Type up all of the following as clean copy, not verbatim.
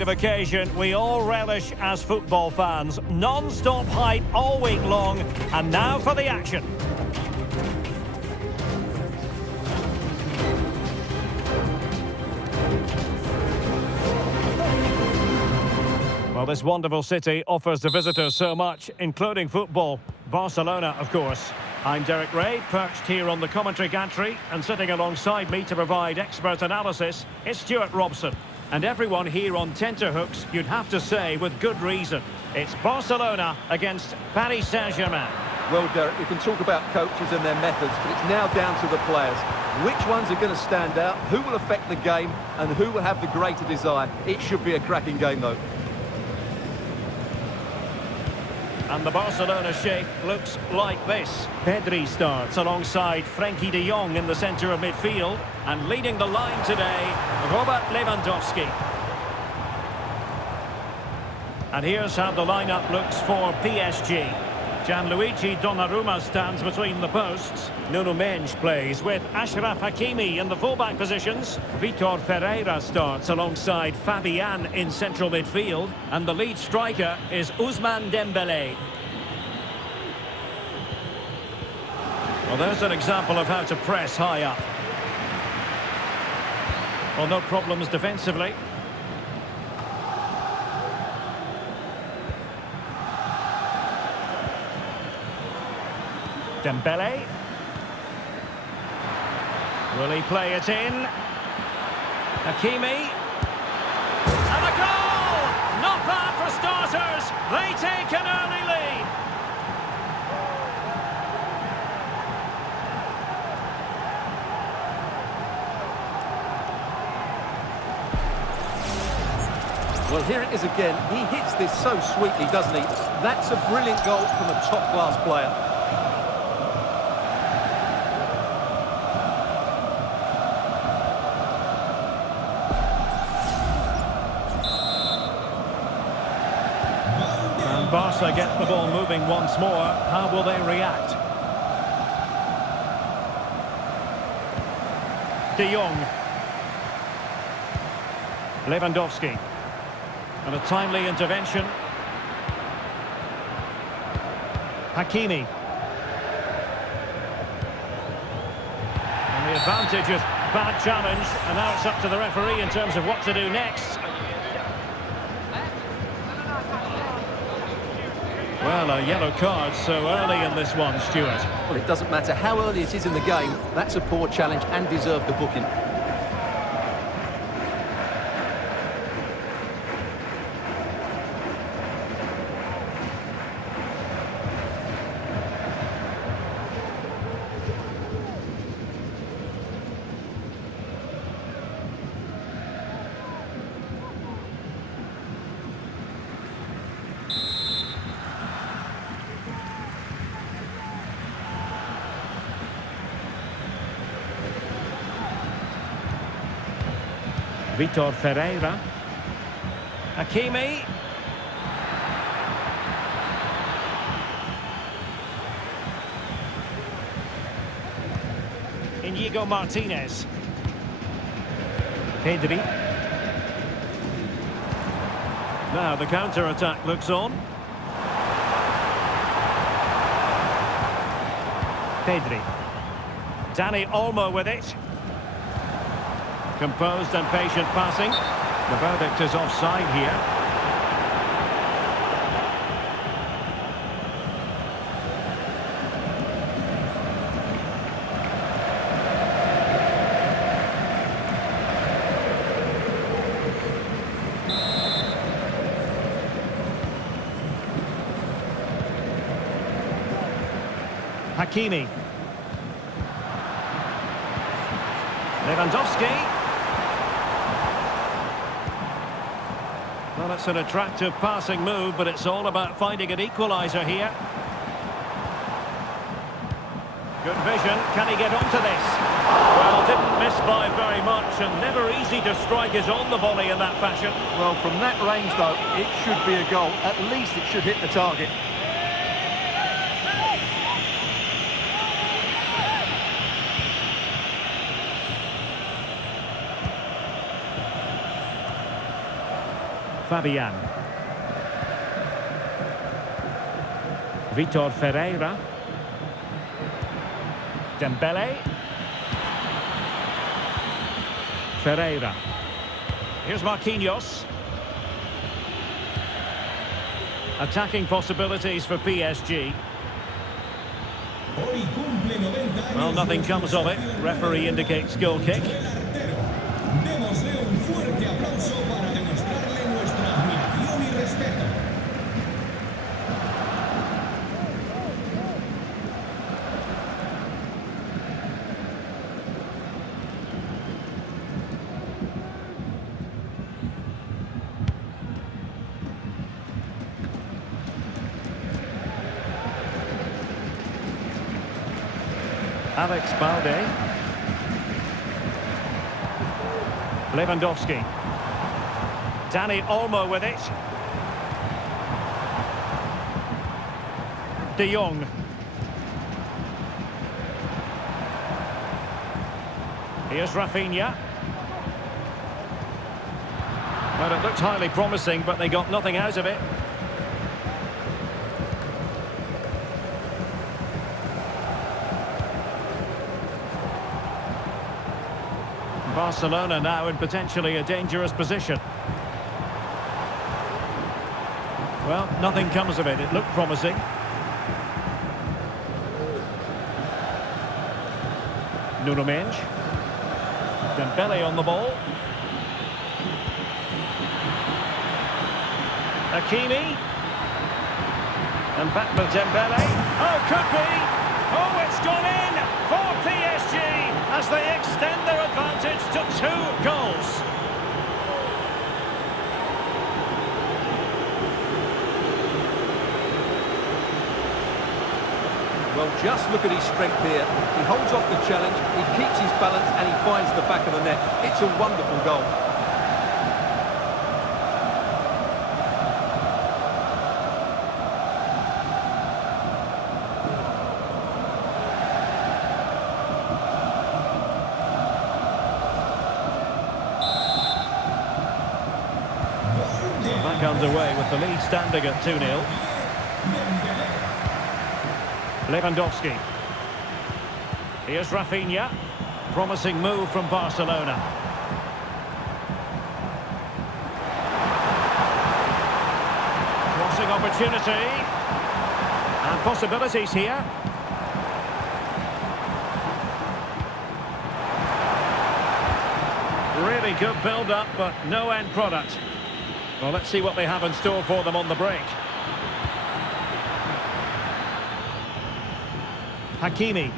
Of occasion we all relish as football fans. Non-stop hype all week long, and now for the action. Well, this wonderful city offers the visitors so much, including football. Barcelona, of course. I'm Derek Ray, perched here on the commentary gantry, and sitting alongside me to provide expert analysis is Stuart Robson. And everyone here on tenterhooks, you'd have to say, with good reason. It's Barcelona against Paris Saint-Germain. Well, Derek, you can talk about coaches and their methods, but it's now down to the players. Which ones are going to stand out, who will affect the game, and who will have the greater desire? It should be a cracking game, though. And the Barcelona shape looks like this. Pedri starts alongside Frenkie de Jong in the centre of midfield. And leading the line today, Robert Lewandowski. And here's how the lineup looks for PSG. Gianluigi Donnarumma stands between the posts. Nuno Mendes plays with Achraf Hakimi in the fullback positions. Vitor Ferreira starts alongside Fabian in central midfield. And the lead striker is Ousmane Dembélé. Well, there's an example of how to press high up. Well, no problems defensively. Dembélé. Will he play it in? Hakimi. And a goal! Not bad for starters. They take an early lead. Well, here it is again. He hits this so sweetly, doesn't he? That's a brilliant goal from a top-class player. And Barca get the ball moving once more. How will they react? De Jong. Lewandowski. And a timely intervention. Hakimi. And the advantage of bad challenge. And now it's up to the referee in terms of what to do next. Well, a yellow card so early in this one, Stuart. Well, it doesn't matter how early it is in the game. That's a poor challenge and deserved the booking. Vitor Ferreira. Hakimi. Inigo Martinez. Pedri. Now the counter-attack looks on. Pedri. Dani Olmo with it. Composed and patient passing. The verdict is offside here. Hakimi. Lewandowski. Well, it's an attractive passing move, but it's all about finding an equaliser here. Good vision. Can he get onto this? Well, didn't miss by very much, and never easy to strike his on the volley in that fashion. Well, from that range, though, it should be a goal. At least it should hit the target. Fabian. Vitor Ferreira. Dembele. Ferreira. Here's Marquinhos. Attacking possibilities for PSG. Well, nothing comes of it. Referee indicates goal kick. Alex Balde. Lewandowski. Dani Olmo with it. De Jong. Here's Rafinha. Well, it looked highly promising, but they got nothing out of it. Barcelona now in potentially a dangerous position. Well, nothing comes of it. It looked promising. Nuno Mendes. Dembele on the ball. Hakimi. And back with Dembele. Oh, could be! Oh, it's gone in for PSG as they extend their advantage to 2 goals. Well, just look at his strength here. He holds off the challenge, he keeps his balance and he finds the back of the net. It's a wonderful goal. Back underway with the lead standing at 2-0. Lewandowski. Here's Rafinha. Promising move from Barcelona. Crossing opportunity. And possibilities here. Really good build-up, but no end product. Well, let's see what they have in store for them on the break. Hakimi.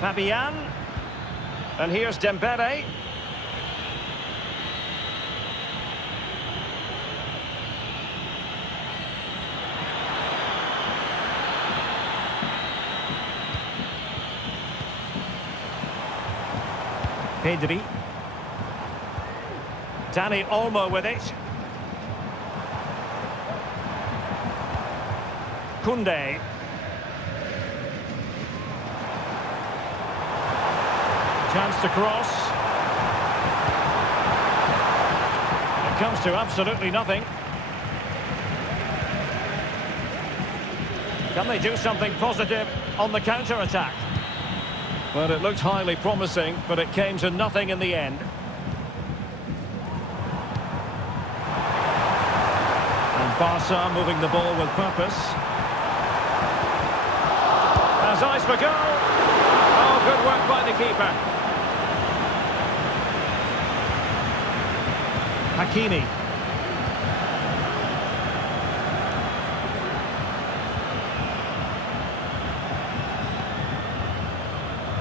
Fabian. And here's Dembele. Pedri. Dani Olmo with it. Koundé. Chance to cross. It comes to absolutely nothing. Can they do something positive on the counter-attack? Well, it looked highly promising, but it came to nothing in the end. And Barca moving the ball with purpose. Has eyes for goal. Oh, good work by the keeper. Hakimi.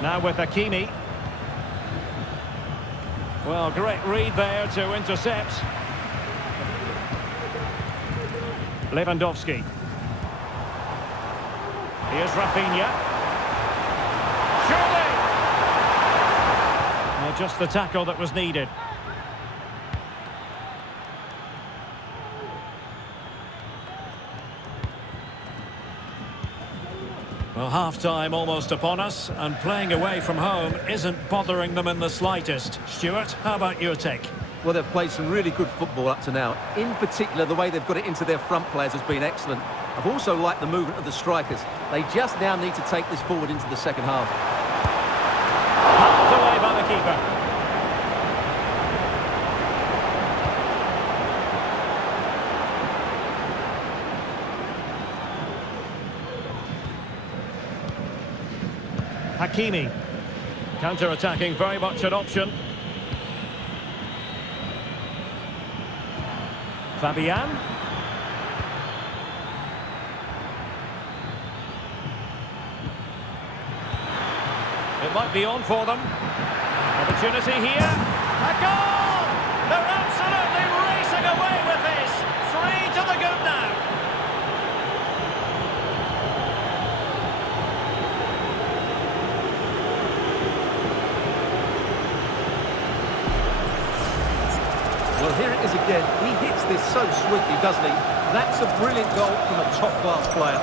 Now with Hakimi. Well, great read there to intercept. Lewandowski. Here's Rafinha. Surely! Well, just the tackle that was needed. Well, half-time almost upon us, and playing away from home isn't bothering them in the slightest. Stuart, how about your take? Well, they've played some really good football up to now. In particular, the way they've got it into their front players has been excellent. I've also liked the movement of the strikers. They just now need to take this forward into the second half. Knocked away by the keeper. Hakimi. Counter-attacking, very much an option. Fabian. It might be on for them. Opportunity here. A goal! They're absolutely racing away with this. 3 to the good now. Well, here it is again. He hits this so sweetly, doesn't he? That's a brilliant goal from a top-class player.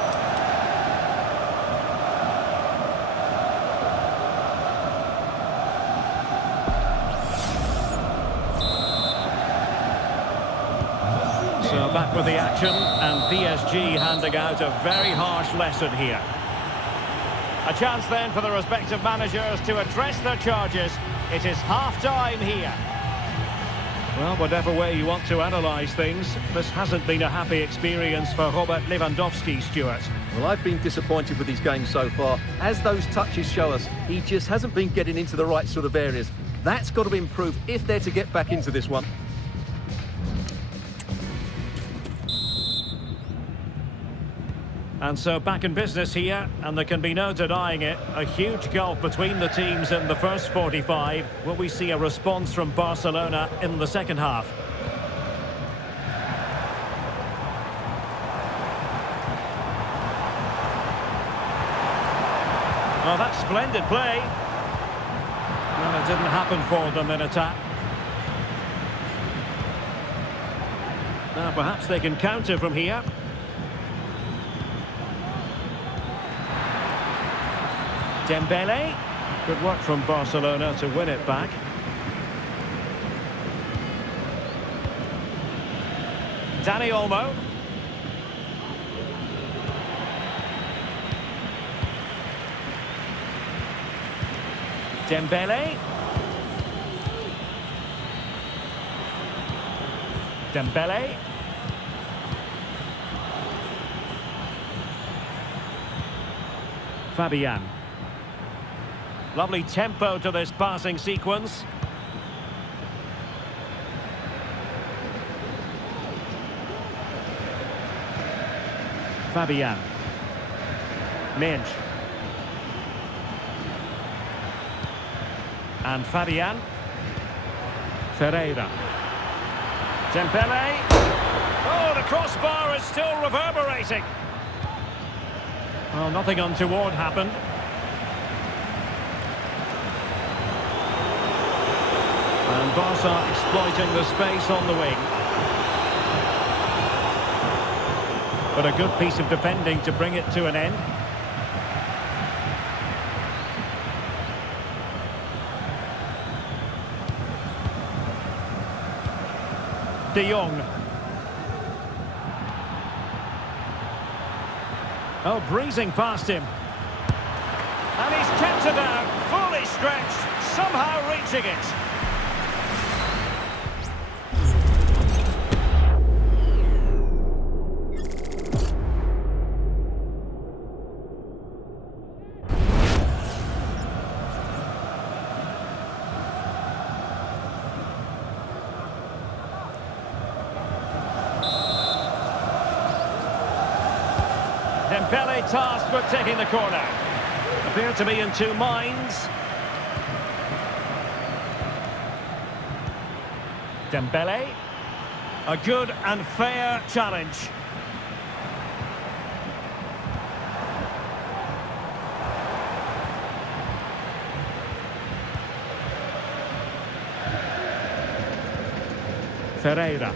So back with the action, and PSG handing out a very harsh lesson here. A chance then for the respective managers to address their charges. It is half-time here. Well, whatever way you want to analyse things, this hasn't been a happy experience for Robert Lewandowski, Stuart. Well, I've been disappointed with his game so far. As those touches show us, he just hasn't been getting into the right sort of areas. That's got to improve if they're to get back into this one. And so back in business here, and there can be no denying it. A huge gulf between the teams in the first 45. Will we see a response from Barcelona in the second half? Oh, that's splendid play. Well, it didn't happen for them in attack. Now perhaps they can counter from here. Dembele. Good work from Barcelona to win it back. Dani Olmo. Dembele. Dembele. Fabian. Lovely tempo to this passing sequence. Fabian. Minge. And Fabian. Ferreira. Dembele. Oh, the crossbar is still reverberating. Well, nothing untoward happened. And Barca exploiting the space on the wing. But a good piece of defending to bring it to an end. De Jong. Oh, breezing past him. And he's kept it out, fully stretched, somehow reaching it. Dembele tasked with taking the corner. Appear to be in two minds. Dembele. A good and fair challenge. Ferreira.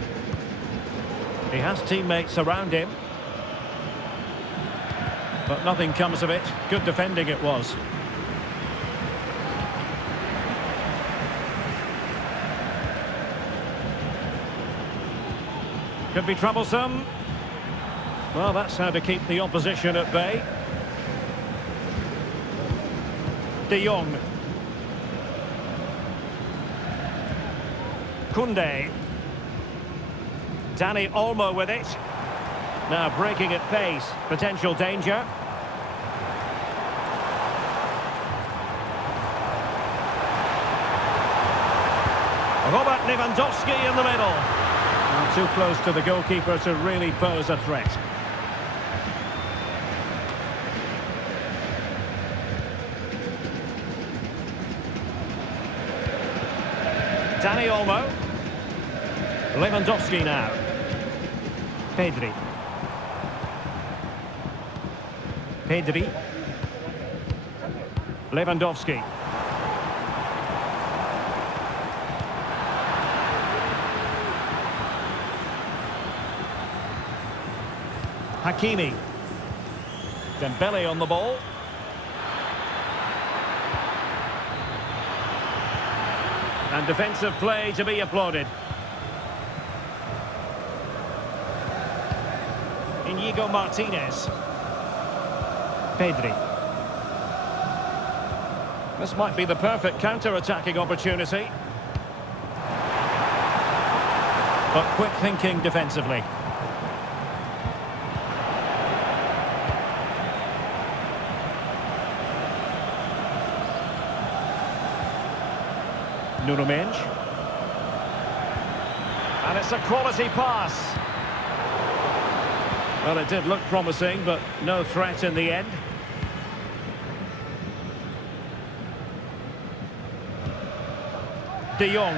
He has teammates around him. But nothing comes of it. Good defending it was. Could be troublesome. Well, that's how to keep the opposition at bay. De Jong. Koundé. Dani Olmo with it. Now breaking at pace. Potential danger. Robert Lewandowski in the middle. And too close to the goalkeeper to really pose a threat. Dani Olmo. Lewandowski now. Pedri. Lewandowski. Hakimi. Dembele on the ball. And defensive play to be applauded. Inigo Martinez. Pedri. This might be the perfect counter-attacking opportunity. But quick thinking defensively. Nuno Mendes. And it's a quality pass. Well, it did look promising, but no threat in the end. De Jong.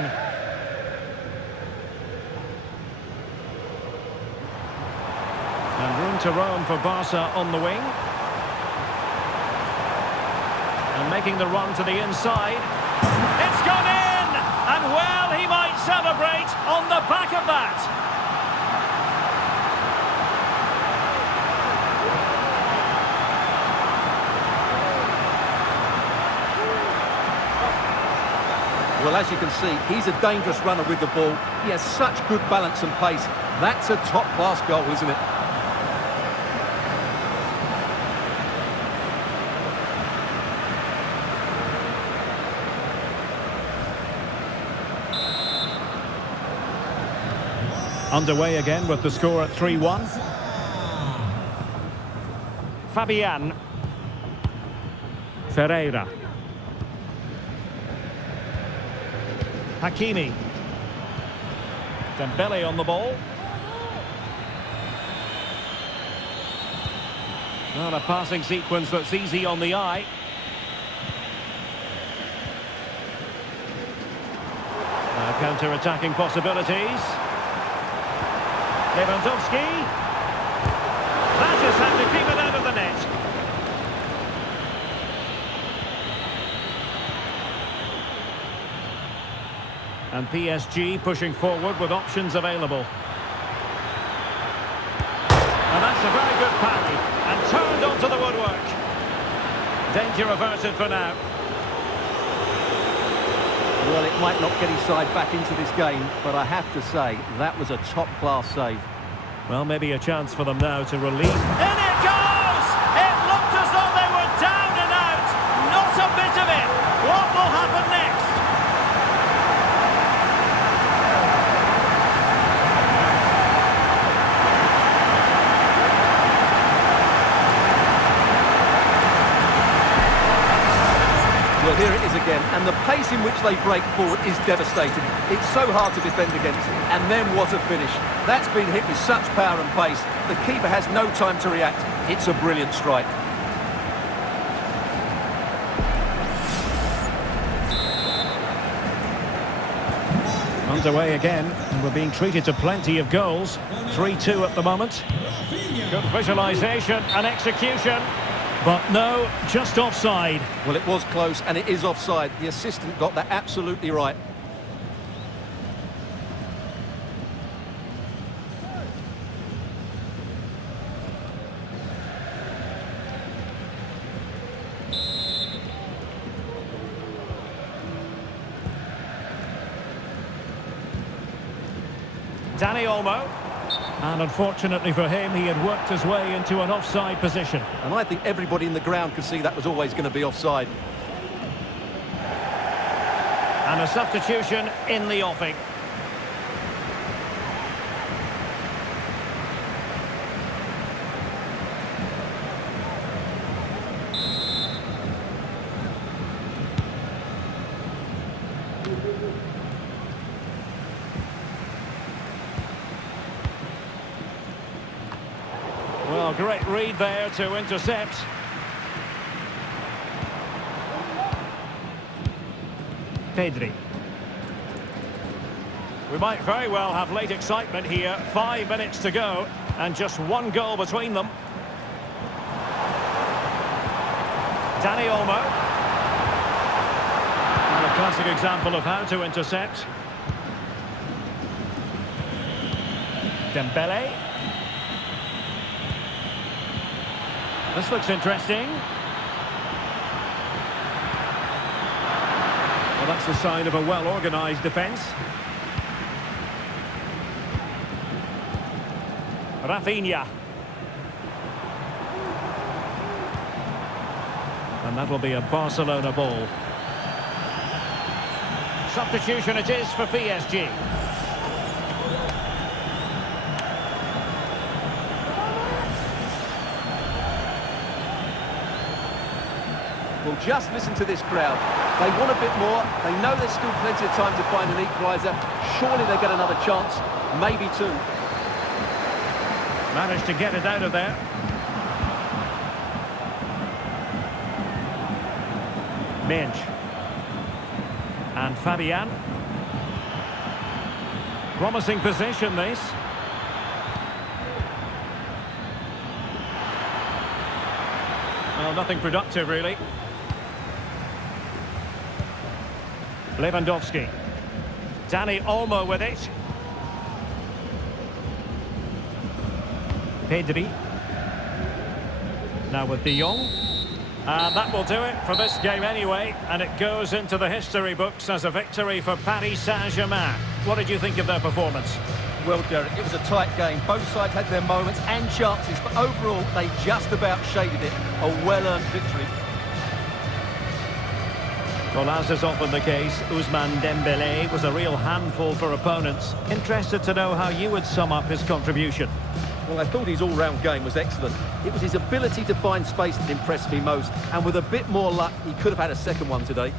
And room to roam for Barca on the wing. And making the run to the inside. It's gone in! And well, he might celebrate on the back of that. Well, as you can see, he's a dangerous runner with the ball. He has such good balance and pace. That's a top-class goal, isn't it? Underway again with the score at 3-1. Fabian. Ferreira. Hakimi. Dembele on the ball. Not a passing sequence that's easy on the eye. Now counter-attacking possibilities. Lewandowski. That is how to keep it out of the net. And PSG pushing forward with options available. And that's a very good parry. And turned onto the woodwork. Danger averted for now. Well, it might not get his side back into this game, but I have to say, that was a top-class save. Well, maybe a chance for them now to relieve. In it goes! It looked as though they were down and out. Not a bit of it. What will happen next? Well, here it is again, and the pace in which they break forward is devastating. It's so hard to defend against, and then what a finish. That's been hit with such power and pace. The keeper has no time to react. It's a brilliant strike. Underway again, and we're being treated to plenty of goals. 3-2 at the moment. Good visualisation and execution. But no, just offside. Well, it was close, and it is offside. The assistant got that absolutely right. Dani Olmo. And unfortunately for him, he had worked his way into an offside position. And I think everybody in the ground could see that was always going to be offside. And a substitution in the offing. Well, great read there to intercept. Pedri. We might very well have late excitement here. 5 minutes to go and just one goal between them. Dani Olmo. And a classic example of how to intercept. Dembele. This looks interesting. Well, that's the sign of a well-organised defence. Rafinha. And that will be a Barcelona ball. Substitution it is for PSG. Well, just listen to this crowd. They want a bit more. They know there's still plenty of time to find an equaliser. Surely they get another chance, maybe two. Managed to get it out of there. Minge. And Fabian. Promising position, this. Well, nothing productive, really. Lewandowski. Dani Olmo with it. Pedri. Now with De Jong. And that will do it for this game anyway. And it goes into the history books as a victory for Paris Saint-Germain. What did you think of their performance? Well, Derek, it was a tight game. Both sides had their moments and chances, but overall, they just about shaded it. A well-earned victory. Well, as is often the case, Ousmane Dembele was a real handful for opponents. Interested to know how you would sum up his contribution. Well, I thought his all-round game was excellent. It was his ability to find space that impressed me most, and with a bit more luck, he could have had a second one today.